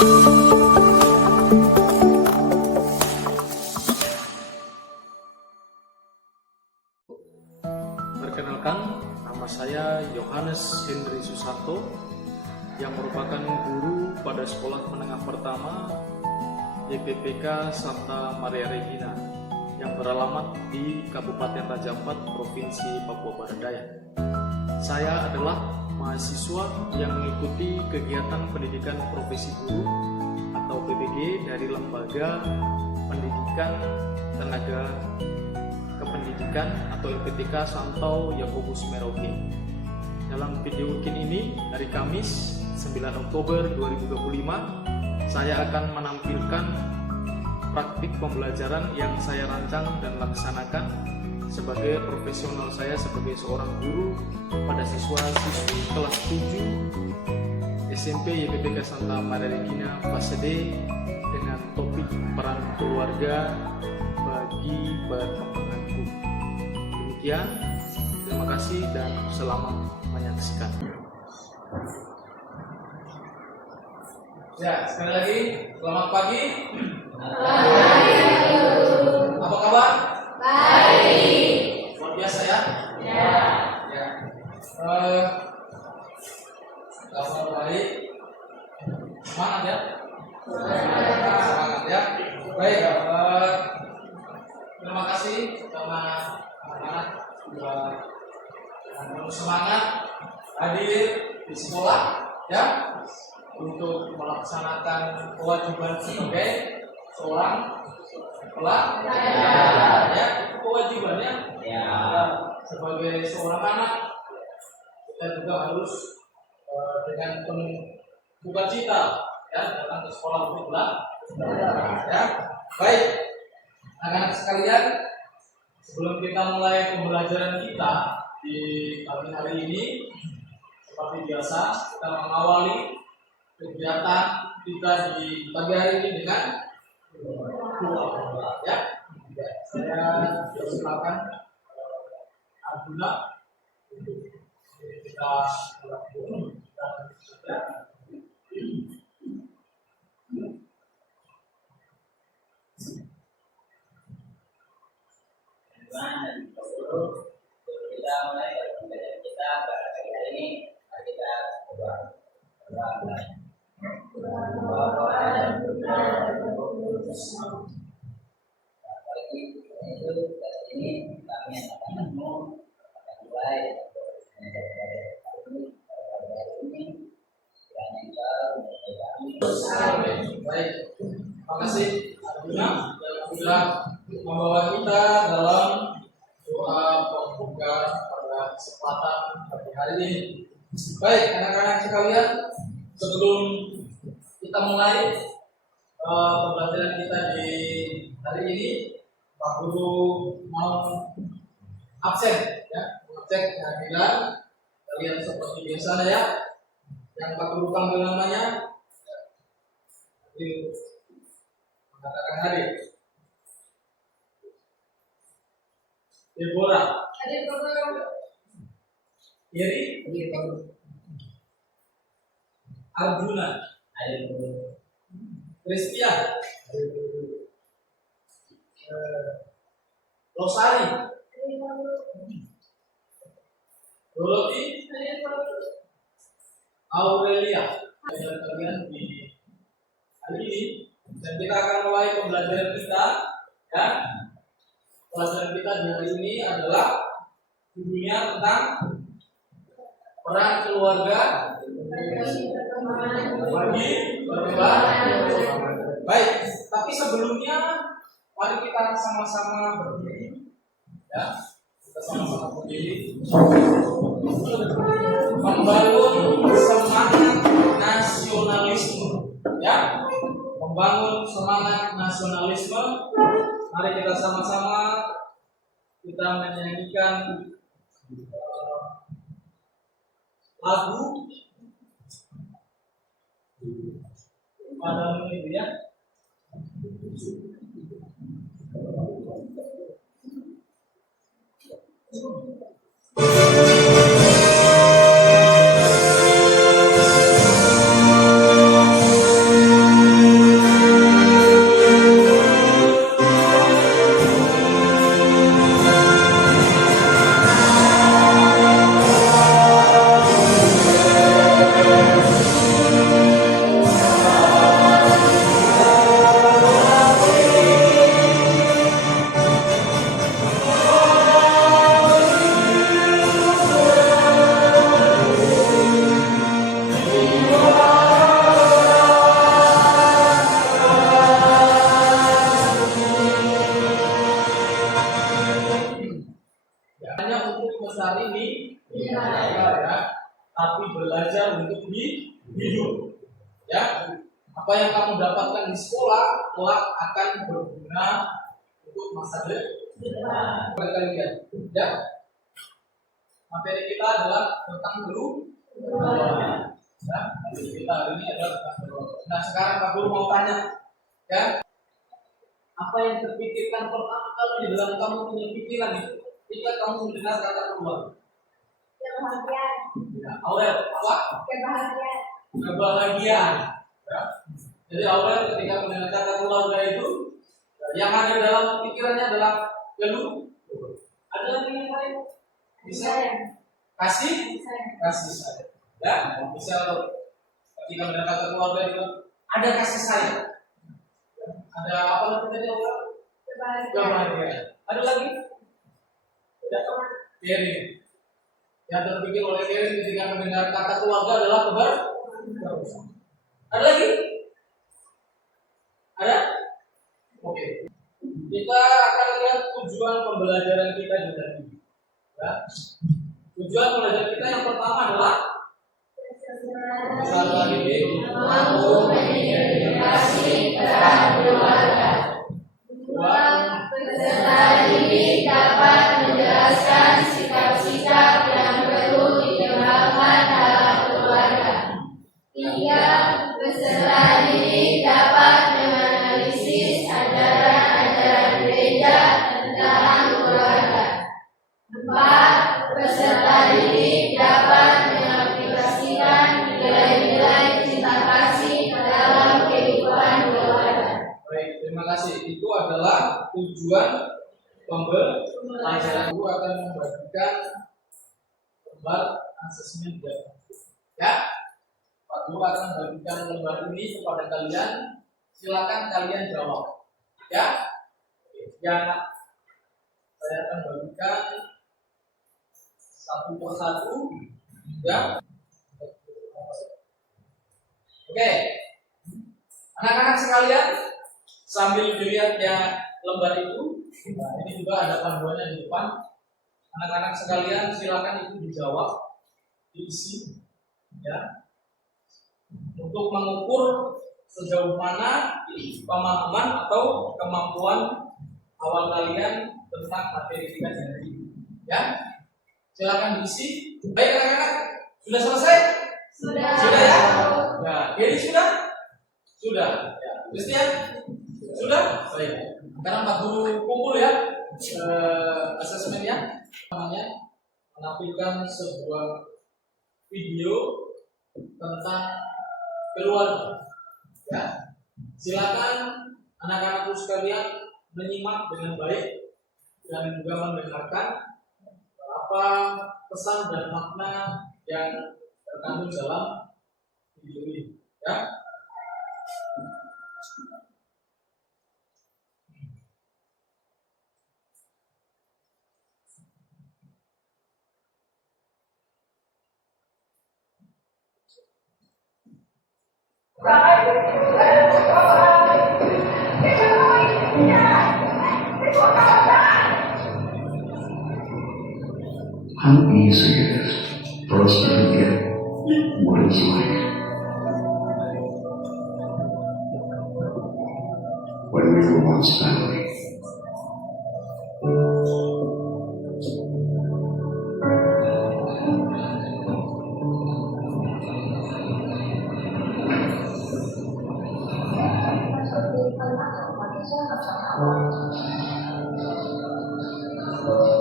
Perkenalkan, nama saya Yohanes Hendri Susarto yang merupakan guru pada Sekolah Menengah Pertama YPPK Santa Maria Regina yang beralamat di Kabupaten Raja Ampat, Provinsi Papua Barat Daya. Saya adalah mahasiswa yang mengikuti kegiatan pendidikan profesi guru atau PPG dari Lembaga Pendidikan Tenaga Kependidikan atau LPTK Santo Yakobus Merauke. Dalam video ini hari Kamis 9 Oktober 2025 saya akan menampilkan praktik pembelajaran yang saya rancang dan laksanakan sebagai profesional saya sebagai seorang guru pada siswa-siswi kelas 7 SMP YPPK Santa Maria Regina fase D dengan topik peran keluarga bagi perkembanganku. Demikian, terima kasih dan selamat menyaksikan. Ya, sekali lagi selamat pagi. Apa kabar? Baik. Luar biasa ya? Ya. Kabar baik. Semangat ya? Semangat ya. Baik. Terima kasih karena anak-anak sudah semangat hadir di sekolah ya untuk melaksanakan kewajiban sebagai seorang pelajar ya, itu kewajibannya ya. Sebagai seorang anak kita juga harus dengan penuh sukacita ya datang ke sekolah untuk belajar ya. Baik, anak-anak sekalian, sebelum kita mulai pembelajaran kita di hari ini, seperti biasa kita mengawali kegiatan kita di pagi hari ini dengan doa ya. Saya silakan Arjuna kita kita mulai pembelajaran kita pada pagi hari ini. Mari kita berdoa. Pagi itu dari ini kami anak-anakmu akan mulai pembelajaran ini. Kiranya Engkau memberkati kami. Baik, terima kasih Arjuna yang sudah membawa kita dalam doa pembuka pada kesempatan pagi hari ini. Baik, anak-anak sekalian, sebelum kita mulai pembelajaran kita di hari ini, Pak Guru mau absen ya, mengecek kehadiran kalian seperti biasa ya. Yang Pak Guru panggil namanya mengatakan hadir. Deborah. Iri. Arjuna. Christian. Rosari. Dorothy. Aurelia. Kalian di hari ini dan kita akan mulai pembelajaran kita ya. Pelajaran kita di hari ini adalah judulnya tentang peran keluarga bagi perkembangan. Baik, tapi sebelumnya mari kita sama-sama berdiri ya. Kita sama-sama berdiri membangun semangat nasionalisme ya. Membangun semangat nasionalisme. Mari kita sama-sama kita menyanyikan lagu pada menit ya. tapi belajar untuk hidup. Ya, apa yang kamu dapatkan di sekolah kelak akan berguna untuk masa depan kalian. Ya, materi kita adalah tentang berubah. Ya, materi kita hari ini adalah tentang berubah. Nah, sekarang Pak Guru mau tanya, ya, apa yang terpikirkan pertama kali di dalam kamu punya pikiran itu ketika kamu mendengar kata keluarga? Kebahagiaan. Ya, Aurel, apa? Kebahagiaan. Kebahagiaan. Ya. Jadi Aurel ketika mendengar kata keluarga itu, yang ada dalam pikirannya adalah keluh. Ada lagi yang lain? Bisa kasih sayang. Ya, bisa ketika mendengar kata keluarga itu ada kasih sayang. Ada apa lagi tadi Aurel? Kebahagiaan. Ada lagi? Tidak. Caring. Yang terpikir oleh Kevin ketika mendengar kata keluarga adalah kebahagiaan. Ada lagi? Ada? Oke. Kita akan lihat tujuan pembelajaran kita di tadi. Ya. Tujuan pembelajaran kita yang pertama adalah peserta didik mampu mendidik generasi keluarga. Dua, Peserta didik dapat menjelaskan sikap-sikap yang perlu dikembangkan dalam keluarga. 3. Peserta didik dapat menganalisis ajaran-ajaran gereja tentang keluarga. 4. Peserta didik dapat mengaplikasikan nilai-nilai cinta kasih dalam kehidupan keluarga. baik, terima kasih. Itu adalah tujuan pembelajaran. Guru akan membagikan lembar asesmen diagnostik. Ya, Pak Guru akan membagikan lembar ini kepada kalian. Silakan kalian jawab. Ya, yang saya akan bagikan satu persatu. Ya, oke. Anak-anak sekalian, sambil dilihat ya lembar itu, nah ini juga ada panduannya di depan. Anak-anak sekalian silakan itu dijawab, diisi, ya, untuk mengukur sejauh mana pemahaman atau kemampuan awal kalian tentang materi kita hari ini. Ya, silakan diisi. Baik anak-anak, sudah selesai? Sudah. Sudah ya? Ya, jadi sudah? Sudah. Ya, Christian? Sudah? Baik. Sekarang Pak Guru kumpul ya asesmennya. Namanya menampilkan sebuah video tentang keluarga. Ya. Silakan anak-anakku sekalian menyimak dengan baik dan juga mendengarkan apa pesan dan makna yang terkandung dalam video ini. Ya. How easy it is for us to forget what it's like when we were once family.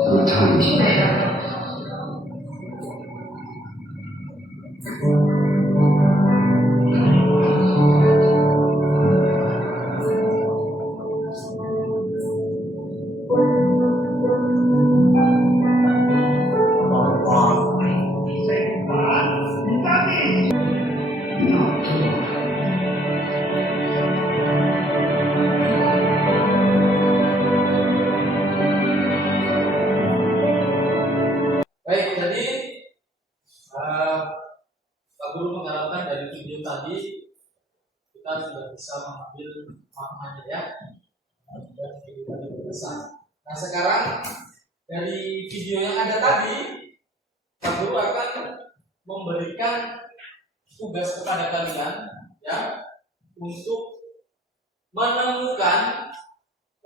The times we shared. Not to love. Baik, jadi Pak Guru mengharapkan dari video tadi kita sudah bisa mengambil maknanya ya, dan video tadi berkesan. Nah sekarang dari video yang ada tadi, Pak Guru akan memberikan tugas kepada kalian ya untuk menemukan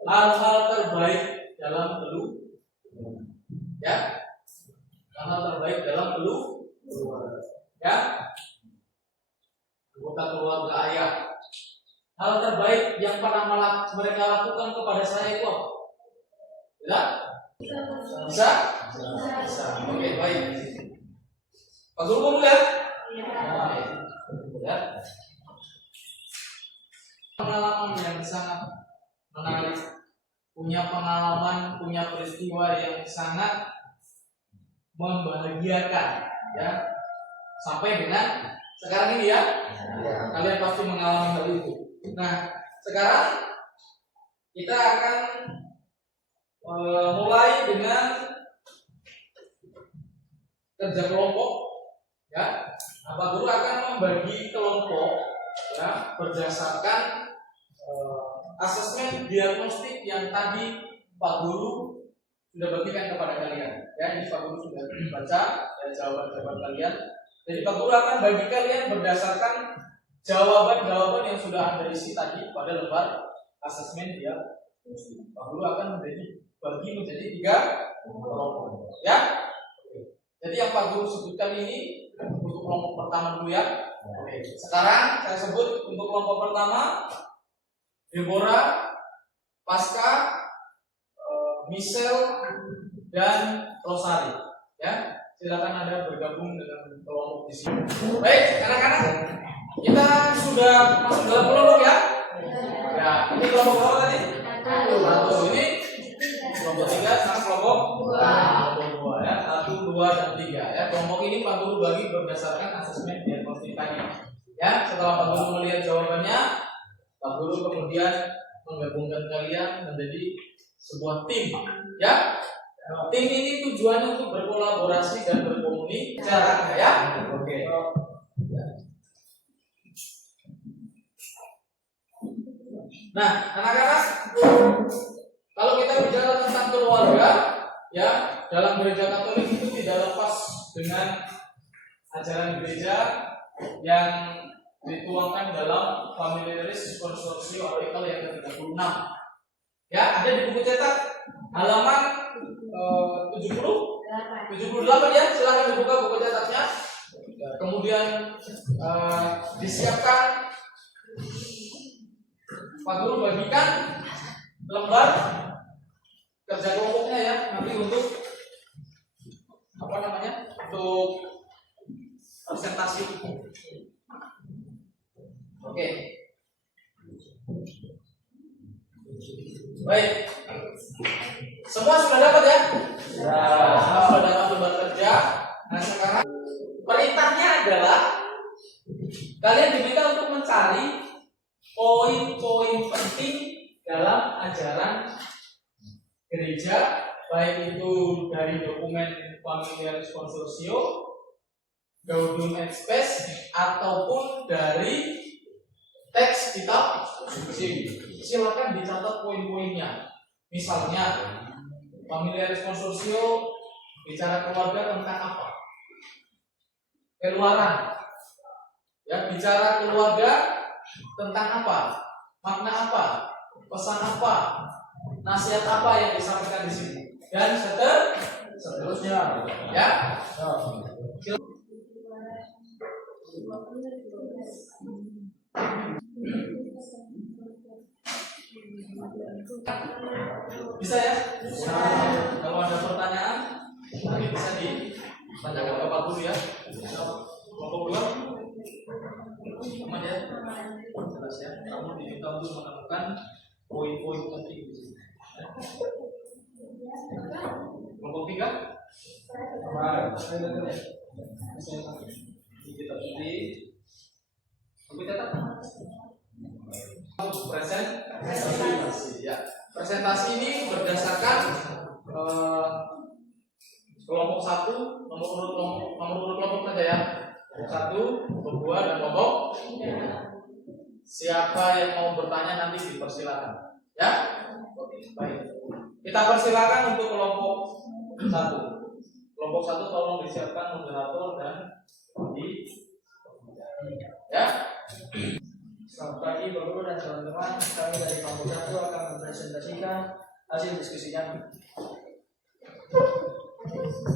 hal-hal terbaik dalam teluh ya, hal terbaik dalam teluh ya, anggota keluarga ayah. Hal terbaik yang pernah mereka lakukan kepada saya itu apa? Bisa? Bisa. Oke, baik. Pak Guru dulu ya. Ya. Pengalaman yang sangat menarik, punya pengalaman, punya peristiwa yang sangat membahagiakan ya. Sampai dengan sekarang ini ya. Kalian pasti mengalami hal itu. Nah, sekarang kita akan mulai dengan kerja kelompok ya. Pak Guru akan membagi kelompok ya berdasarkan asesmen diagnostik yang tadi Pak Guru sudah bagikan kepada kalian ya. Ini Pak Guru sudah baca ya, jawaban-jawaban kalian. Jadi Pak Guru akan bagi kalian berdasarkan jawaban-jawaban yang sudah Anda isi tadi pada lembar asesmen diagnostik. Pak Guru akan bagi menjadi 3 kelompok ya. Jadi yang Pak Guru sebutkan ini untuk kelompok pertama dulu ya. Oke. Sekarang saya sebut untuk kelompok pertama Deborah, Pasca, Michelle, dan Rosari. Ya, silakan Anda bergabung dengan kelompok di sini. Baik, anak-anak, kita sudah masuk dalam kelompok ya. Ya, ini kelompok berapa tadi? 1. Ini kelompok 3, sekarang kelompok 2 ya. 1, 2, dan 3 ya. Kelompok ini Pak Guru bagi berdasarkan asesmen diagnostik tadi. Ya, setelah Pak Guru melihat jawabannya, Pak Guru kemudian menggabungkan kalian menjadi sebuah tim ya. Tim ini tujuannya untuk berkolaborasi dan berkomunikasi ya. Oke. Nah, anak-anak, kalau kita bicara tentang keluarga ya, dalam gereja Katolik itu tidak lepas dengan ajaran gereja yang dituangkan dalam Familiaris Consortio artikel yang ke-36. Ya, ada di buku cetak halaman 78 ya. Silakan dibuka buku cetaknya. Kemudian disiapkan Pak Guru bagikan lembar kerja kelompoknya ya, nanti untuk untuk presentasi. Oke. Baik. Semua sudah dapat ya? Semua sudah dapat lembar kerja. Nah, sekarang perintahnya adalah kalian diminta untuk mencari poin-poin penting dalam ajaran gereja, baik itu dari dokumen Familiaris Consortio, Gaudium et Spes, ataupun dari teks kitab suci. Silakan dicatat poin-poinnya. Misalnya, Familiaris Consortio bicara keluarga tentang apa? Keluaran. Ya, bicara keluarga tentang apa? Makna apa? Pesan apa? Nasihat apa yang disampaikan di sini? Dan seterusnya. Ya. Bisa ya? Kalau ada pertanyaan, nanti bisa ditanyakan ke Pak Guru ya. Kelompok 2. Aman ya? Jelas ya. Kamu diminta untuk menemukan poin-poin penting. Kelompok 3. Ini kita pilih. Buku cetak. Presentasi ya. Presentasi ini berdasarkan kelompok 1, nomor urut kelompok saja ya. Kelompok 1, kelompok 2, dan kelompok 3. Siapa yang mau bertanya nanti dipersilakan ya. Oke, baik. Kita persilakan untuk kelompok 1. Kelompok 1 tolong disiapkan moderator dan Ya. Selamat pagi Bapak Guru dan teman-teman. Kami dari kelompok 1 akan mempresentasikan hasil diskusi kami.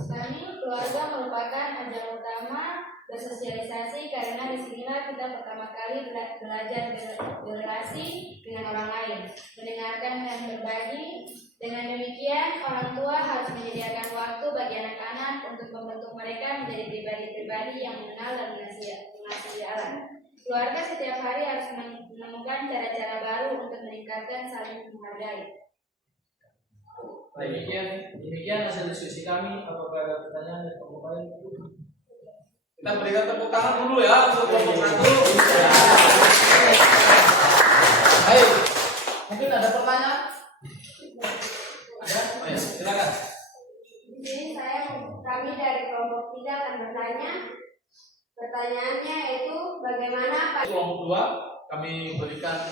Kami keluarga merupakan ajang utama bersosialisasi karena disinilah kita pertama kali belajar berrelasi dengan orang lain, mendengarkan dan berbagi. Dengan demikian, orang tua harus menyediakan waktu bagi anak-anak untuk membentuk mereka menjadi pribadi-pribadi yang mengenal dan mengasihi Allah. Keluarga setiap hari harus menemukan cara-cara baru untuk meningkatkan saling menghargai. Demikian hasil diskusi kami. Apakah ada pertanyaan dari kelompok lain? Kita berikan tepuk tangan dulu ya untuk kelompok 1. Ayo, mungkin ada pertanyaan? Ada? Oh ya, silakan. Di sini kami dari kelompok 3 akan bertanya. Pertanyaannya yaitu bagaimana Kelompok 2 kami berikan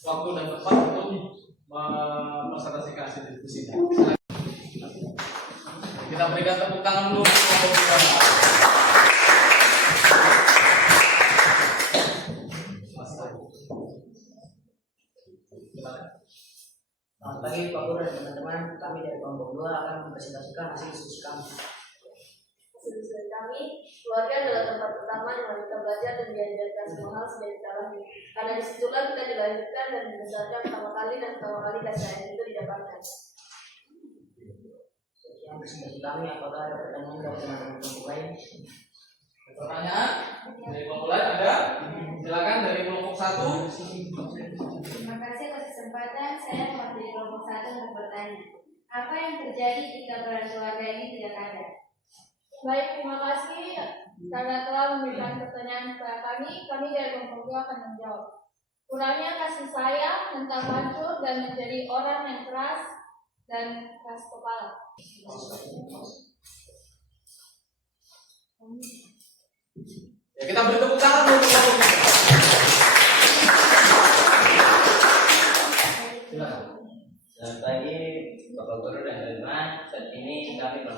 waktu dan tempat untuk mempresentasikan hasil diskusinya. Kita berikan tepuk tangan dulu untuk kelompok 2. Selamat pagi Pak Guru dan teman-teman. Kami dari kelompok 2 akan mempresentasikan hasil diskusi kami. Hasil kami, keluarga adalah tempat pertama di mana kita belajar dan diajarkan semua hal sejak kita lahir. Karena disitulah kita dilahirkan dan dibesarkan pertama kali kasih sayang itu didapatkan. Sekian presentasi kami. Apakah ada pertanyaan dari teman-teman kelompok lain? Pertanyaan dari kelompok lain ada? Silakan dari kelompok 1. Terima kasih atas kesempatan saya mewakili kelompok 1 untuk bertanya. Apa yang terjadi jika peran keluarga ini tidak ada? Baik, terima kasih karena telah memberikan pertanyaan kepada kami. Kami dari kelompok 2 akan menjawab. Kurangnya kasih sayang, mental hancur, dan menjadi orang yang keras dan keras kepala. Ya, kita beri tepuk tangan dulu untuk kelompok 2. Silakan. Selamat pagi Bapak Guru dan teman-teman. Saat ini kami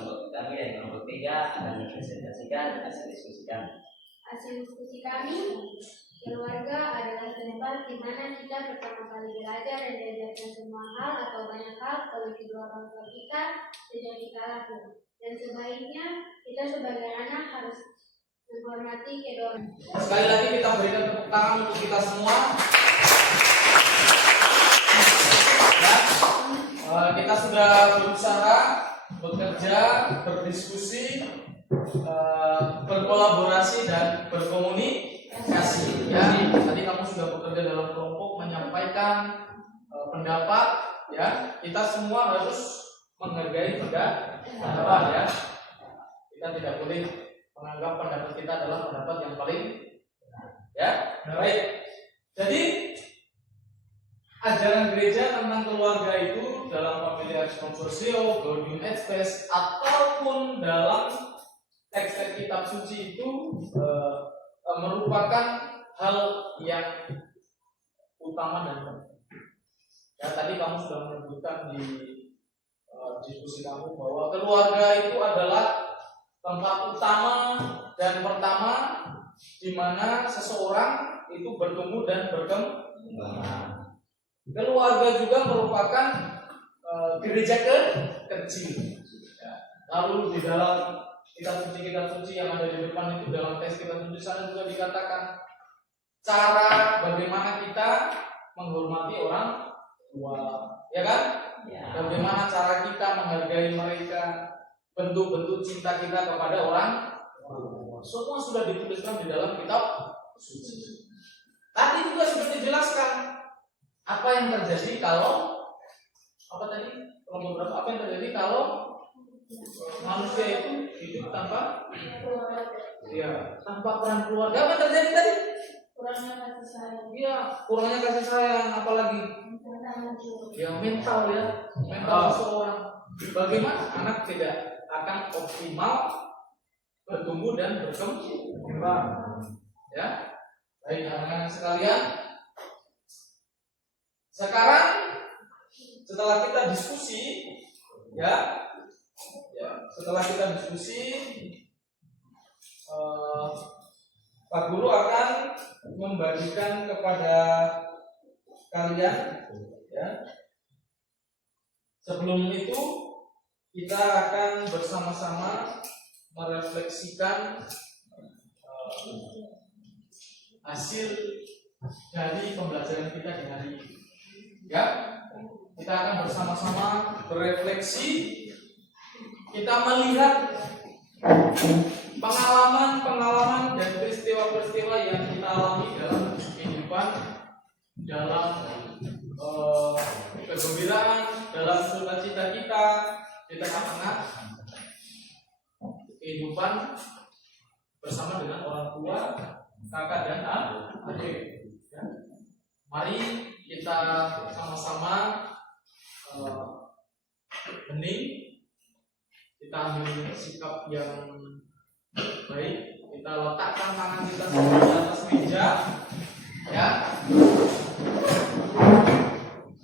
dari kelompok 3 akan mempresentasikan hasil diskusi kami. Hasil diskusi kami, keluarga adalah tempat di mana kita pertama kali belajar dan diajarkan semua hal atau banyak hal oleh kedua orang tua kita sejak kita lahir. Dan sebaiknya kita sebagai anak harus menghormati kedua orang. Sekali lagi kita berikan tepuk tangan untuk kita semua. Kita sudah berusaha bekerja, berdiskusi, berkolaborasi dan berkomunikasi. Ya, tadi kamu sudah bekerja dalam kelompok menyampaikan pendapat. Ya, kita semua harus menghargai pendapat. Ya, kita tidak boleh menganggap pendapat kita adalah pendapat yang paling benar. Ya, baik. Jadi ajaran gereja tentang keluarga itu dalam Familiaris Consortio, Gaudium et Spes, ataupun dalam teks-teks kitab suci itu merupakan hal yang utama dan penting. Ya, tadi kamu sudah menyebutkan di diskusi kamu bahwa keluarga itu adalah tempat utama dan pertama di mana seseorang itu bertumbuh dan berkembang. Keluarga juga merupakan gereja kecil. Ya. Lalu di dalam kitab suci yang ada di depan itu, dalam teks kitab suci sana juga dikatakan cara bagaimana kita menghormati orang tua, ya kan? Ya. Bagaimana cara kita menghargai mereka, bentuk-bentuk cinta kita kepada orang tua. Semua sudah dituliskan di dalam kitab suci. Tadi juga sudah dijelaskan apa yang terjadi kalau apa yang terjadi kalau manusia itu hidup tanpa peran keluarga. Apa yang terjadi tadi? Kurangnya kasih sayang. Iya, kurangnya kasih sayang, apalagi mental seseorang. Bagaimana anak tidak akan optimal bertumbuh dan berkembang. Ya, baik anak-anak sekalian. Sekarang setelah kita diskusi, setelah kita diskusi, Pak Guru akan membagikan kepada kalian, ya. Sebelum itu kita akan bersama-sama merefleksikan hasil dari pembelajaran kita di hari ini. Ya, kita akan bersama-sama berefleksi. Kita melihat pengalaman dan peristiwa-peristiwa yang kita alami dalam kehidupan, dalam kegembiraan, dalam sukacita kita di tengah-tengah kehidupan bersama dengan orang tua, kakak dan adik. Ya. Mari kita sama-sama hening, kita ambil sikap yang baik, kita letakkan tangan kita di atas meja, ya.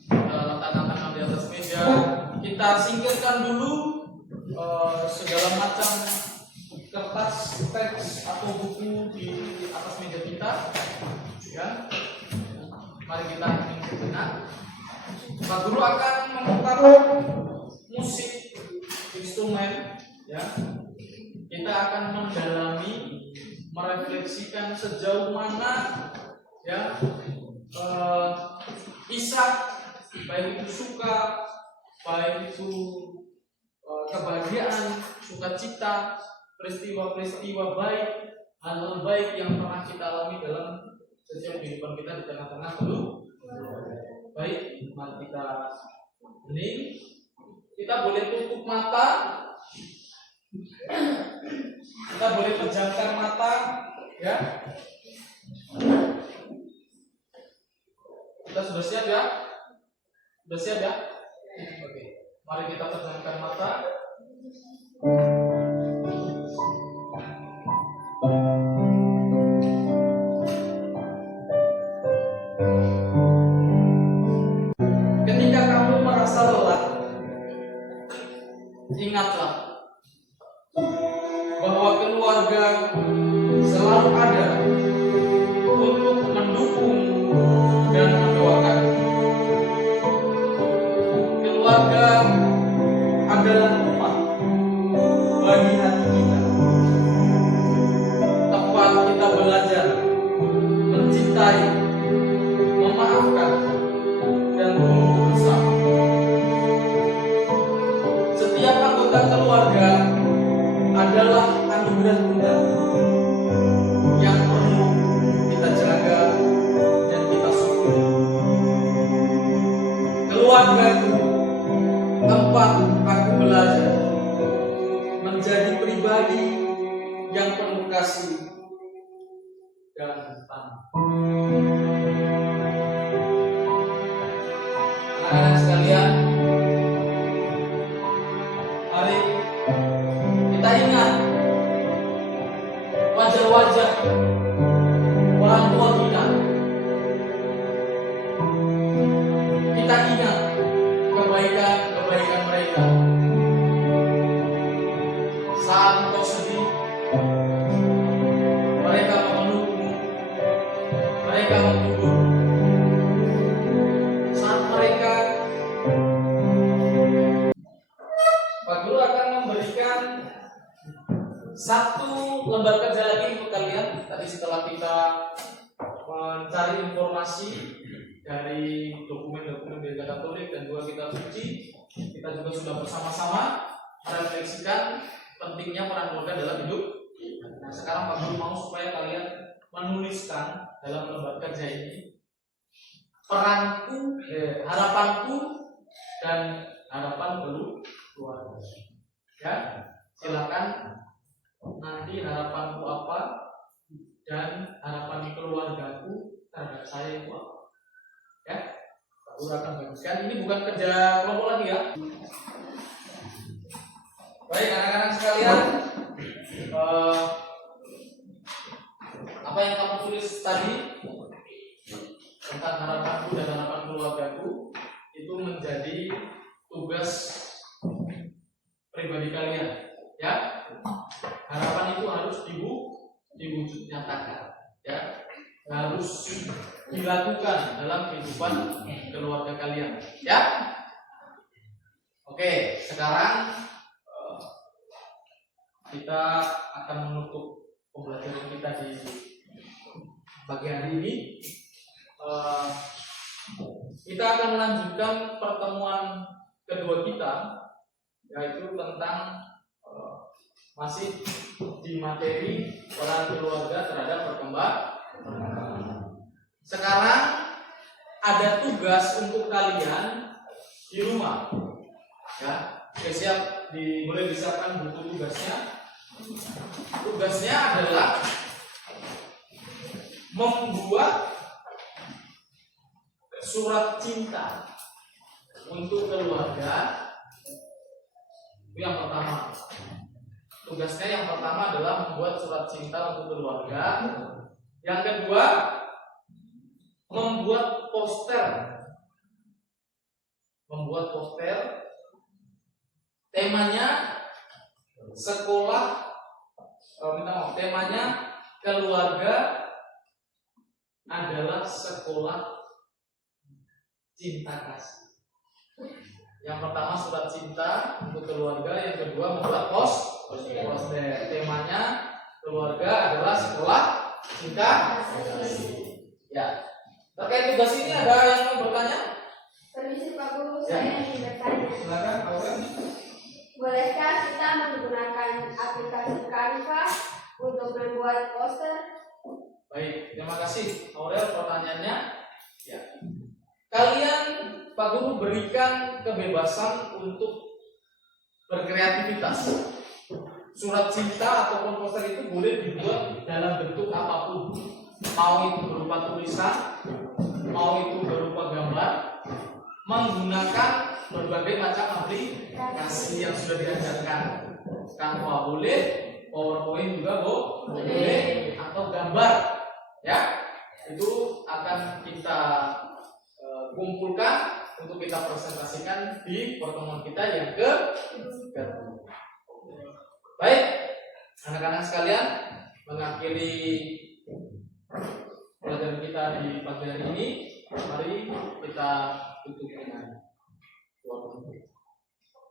Kita letakkan tangan di atas meja, kita singkirkan dulu segala macam kertas, teks atau buku di atas meja kita, ya. Mari kita hening sejenak. Pak Guru akan memutar musik instrumen, ya. Kita akan mendalami, merefleksikan sejauh mana, ya, kisah, baik itu suka, baik itu kebahagiaan, sukacita, peristiwa-peristiwa baik, hal-hal baik yang pernah kita alami dalam setiap kehidupan kita di tengah-tengah dulu. Baik, mari kita hening. Kita boleh tutup mata, kita boleh pejamkan mata, ya. Kita sudah siap, ya? Sudah siap, ya? Oke, mari kita pejamkan mata. Ketika kamu merasa lelah, ingatlah bahwa keluarga selalu ada untuk mendukung dan mendoakan. Keluarga adalah rumah bagi hati kita, tempat kita belajar mencintai, memaafkan, dan tumbuh bersama. Setiap anggota keluarga adalah anugerah Tuhan yang perlu kita jaga dan kita syukuri. Keluargaku, tempat aku belajar menjadi pribadi yang penuh kasih dan tanah. Anak-anak sekalian, mari kita ingat wajah-wajah orang tua kita. Kita ingat kebaikan-kebaikan mereka. Saat engkau sedih, mereka memelukmu, mereka menghibur. Saat mereka, Pak Guru akan memberikan satu lembar kerja lagi untuk kalian. Tadi setelah kita mencari informasi dari dokumen-dokumen Gereja Katolik dan juga kitab suci, kita juga sudah bersama-sama merefleksikan pentingnya peran keluarga dalam hidup. Nah, sekarang Pak Guru mau supaya kalian menuliskan dalam lembar kerja ini peranku, harapanku dan harapan keluarga. Ya, silakan nanti harapanku apa dan harapan keluargaku terhadap saya itu apa. Ya, Pak Guru akan bagikan. Ini bukan kerja kelompok lagi, ya. Baik, anak-anak sekalian, apa yang kamu tulis tadi tentang harapanku dan harapan keluargaku itu menjadi tugas pribadi kalian, ya. Harapan itu harus diwujud nyatakan, ya, harus dilakukan dalam kehidupan keluarga kalian, ya. Oke, sekarang kita akan menutup pembelajaran kita di pagi hari ini. Kita akan melanjutkan pertemuan kedua kita, yaitu tentang masih di materi peran keluarga terhadap perkembangan. Sekarang ada tugas untuk kalian di rumah, ya. Siap boleh disiapkan buku tugasnya. Tugasnya adalah membuat surat cinta untuk keluarga. Itu yang pertama. Tugasnya yang pertama adalah membuat surat cinta untuk keluarga. Yang kedua, membuat poster. Membuat poster. Temanya sekolah. Temanya keluarga adalah sekolah cinta kasih. Yang pertama surat cinta untuk keluarga, yang kedua membuat poster. Temanya keluarga adalah sekolah cinta kasih. Ya. Terkait tugas ini ada yang mau bertanya? Permisi Pak Guru, Ya. saya ingin bertanya. Silakan, Aurel. Bolehkah kita menggunakan aplikasi Canva untuk membuat poster? Baik, terima kasih Aurel pertanyaannya. Ya. Kalian Pak Guru berikan kebebasan untuk berkreativitas. Surat cinta ataupun poster itu boleh dibuat dalam bentuk apapun. Mau itu berupa tulisan, mau itu berupa gambar, menggunakan berbagai macam aplikasi yang sudah diajarkan. Canva boleh, PowerPoint juga boleh, atau gambar, ya. Itu akan kita kumpulkan untuk kita presentasikan di pertemuan kita yang kedua. Baik, anak-anak sekalian, mengakhiri pelajaran kita di pagi hari ini, mari kita tutup dengan doa.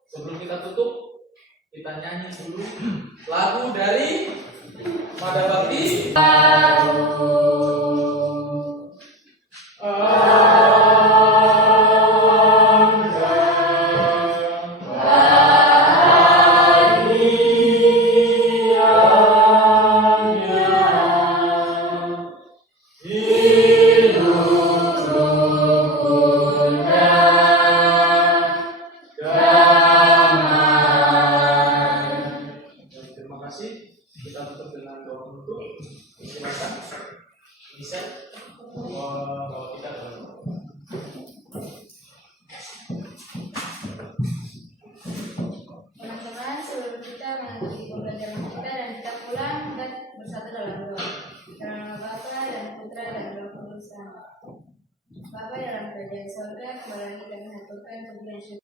Sebelum kita tutup, kita nyanyi dulu lagu dari Madabakti. Teman-teman, seluruh kita mengikuti pembelajaran kita dan kita pulang dan bersatu dalam doa. Dalam nama Bapa dan Putra dan Roh Kudus. Bapa dalam kerajaan surga, kembali lagi kami haturkan puji dan syukur